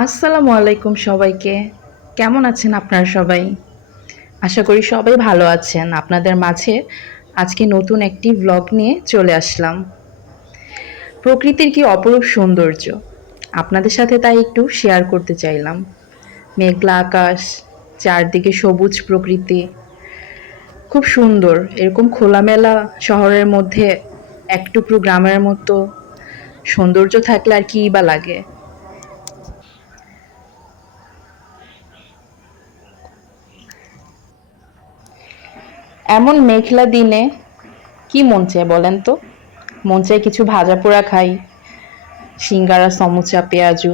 আসসালামু আলাইকুম সবাইকে। কেমন আছেন আপনারা সবাই? আশা করি সবাই ভালো আছেন। আপনাদের মাঝে আজকে নতুন একটি ভ্লগ নিয়ে চলে আসলাম। প্রকৃতির কি অপরূপ সৌন্দর্য! আপনাদের সাথে তাই একটু শেয়ার করতে চাইলাম। মেঘলা আকাশ, চারদিকে সবুজ প্রকৃতি। খুব সুন্দর। এরকম খোলামেলা শহরের মধ্যে এক টুকরো গ্রামের মতো সৌন্দর্য থাকলে আর কিই বা লাগে? এমন মেঘলা দিনে কি মন চায় বলেন তো? মন চায় কিছু ভাজাপোড়া খাই, সিঙ্গারা, সমুচা, পেঁয়াজু।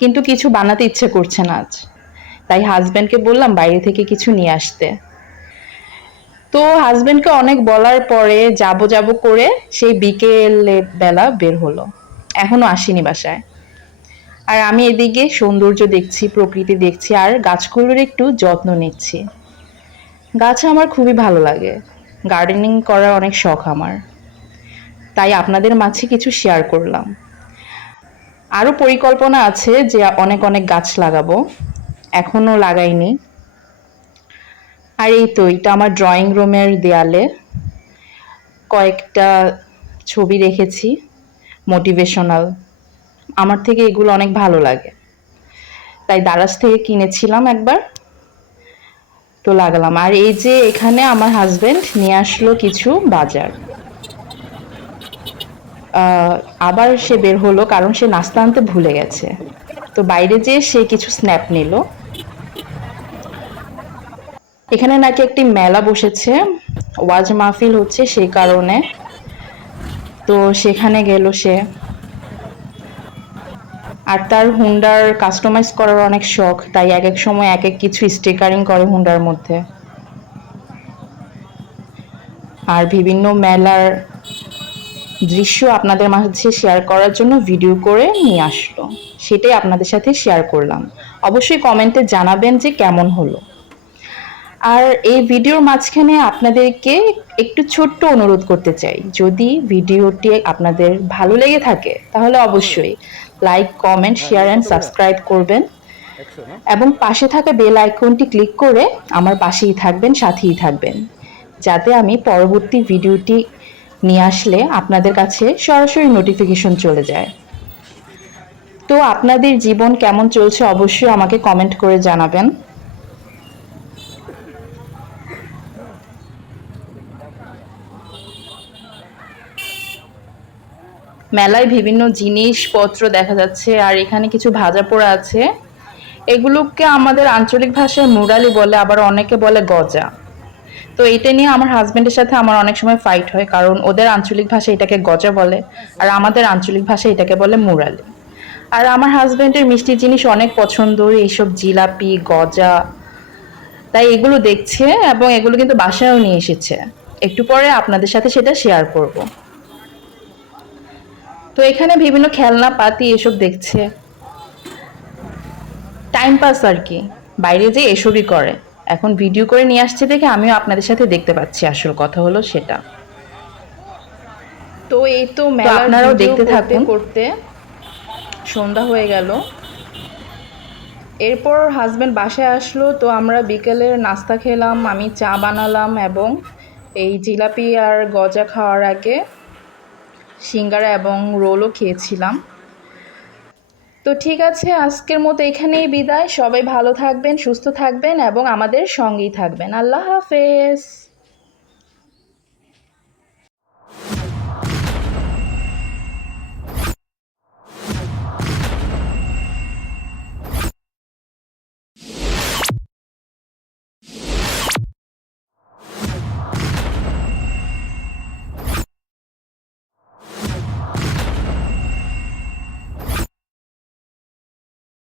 কিন্তু কিছু বানাতে ইচ্ছে করছে না আজ। তাই হাসব্যান্ডকে বললাম বাইরে থেকে কিছু নিয়ে আসতে। তো হাসব্যান্ডকে অনেক বলার পরে যাবো যাবো করে সেই বিকেলে বেলা বের হলো। এখনো আসেনি বাসায়। আর আমি এদিকে সৌন্দর্য দেখছি, প্রকৃতি দেখছি আর গাছগুলোর একটু যত্ন নিচ্ছি। গাছ আমার খুবই ভালো লাগে। গার্ডেনিং করার অনেক শখ আমার। তাই আপনাদের মাঝে কিছু শেয়ার করলাম। আরো পরিকল্পনা আছে যে অনেক অনেক গাছ লাগাবো, এখনো লাগাইনি। আর এই তো এটা আমার ড্রয়িং রুমের দেয়ালে কয়েকটা ছবি রেখেছি, মোটিভেশনাল। আমার থেকে এগুলো অনেক ভালো লাগে, তাই দারাজ থেকে কিনেছিলাম একবার, তো লাগালাম। আর এই যে এখানে আমার হাজবেন্ড নিয়ে আসলো কিছু বাজার। আহ, আবার সে বের হলো কারণ সে নাস্তা আনতে ভুলে গেছে। তো বাইরে যেয়ে সে কিছু স্ন্যাপ নিল। এখানে নাকি একটি মেলা বসেছে, ওয়াজ মাহফিল হচ্ছে সেই কারণে। তো সেখানে গেল সে। আর তার হুন্ডার কাস্টমাইজ করার অনেক শখ, তাই এক এক সময় এক এক কিছু স্টিকারিং করে হুন্ডার মধ্যে। আর বিভিন্ন মেলার দৃশ্য আপনাদের মাঝে শেয়ার করার জন্য ভিডিও করে নিয়ে আসলো, সেটাই আপনাদের সাথে শেয়ার করলাম। অবশ্যই কমেন্টে জানাবেন যে কেমন হলো। আর এই ভিডিওর মাঝখানে আপনাদেরকে একটু ছোট্ট অনুরোধ করতে চাই, যদি ভিডিওটি আপনাদের ভালো লেগে থাকে তাহলে অবশ্যই like, comment, share and subscribe করবেন এবং পাশে থাকা বেল আইকনটি ক্লিক করে আমার পাশেই থাকবেন, সাথেই থাকবেন, যাতে আমি পরবর্তী ভিডিওটি নিয়ে আসলে আপনাদের কাছে সরাসরি নোটিফিকেশন চলে যায়। তো আপনাদের জীবন কেমন চলছে অবশ্যই আমাকে কমেন্ট করে জানাবেন। মেলায় বিভিন্ন জিনিসপত্র দেখা যাচ্ছে আর এখানে কিছু ভাজা পোড়া আছে। এগুলোকে আমাদের আঞ্চলিক ভাষায় মুরালি বলে, আবার অনেকে বলে গজা। তো এটা নিয়ে আমার হাজবেন্ডের সাথে আমার অনেক সময় ফাইট হয়, কারণ ওদের আঞ্চলিক ভাষায় এটাকে গজা বলে আর আমাদের আঞ্চলিক ভাষায় এটাকে বলে মুরালি। আর আমার হাজবেন্ডের মিষ্টি জিনিস অনেক পছন্দ, এইসব জিলাপি, গজা। তাই এগুলো দেখছে এবং এগুলো কিন্তু বাসায়ও নিয়ে এসেছে। একটু পরে আপনাদের সাথে সেটা শেয়ার করব। তো এখানে বিভিন্ন খেলনা পাতি এসব দেখছে, টাইম পাস আর কি। বাইরে যে এসবই করে। এখন ভিডিও করে নিয়ে আসছে দেখে আমিও আপনাদের সাথে দেখতে পাচ্ছি, আসল কথা হলো সেটা। তো এই তো মেলার আপনারাও ভিডিও দেখতে করতে থাকুন। করতে সন্ধ্যা হয়ে গেল। এরপর হাজবেন্ড বাসায় আসলো, তো আমরা বিকেলের নাস্তা খেলাম, আমি চা বানালাম এবং এই জিলাপি আর গজা খাওয়ার আগে সিঙ্গারা এবং রোলও খেয়েছিলাম। তো ঠিক আছে, আজকের মতো এখানেই বিদায়। সবাই ভালো থাকবেন, সুস্থ থাকবেন এবং আমাদের সঙ্গেই থাকবেন। আল্লাহ হাফেজ।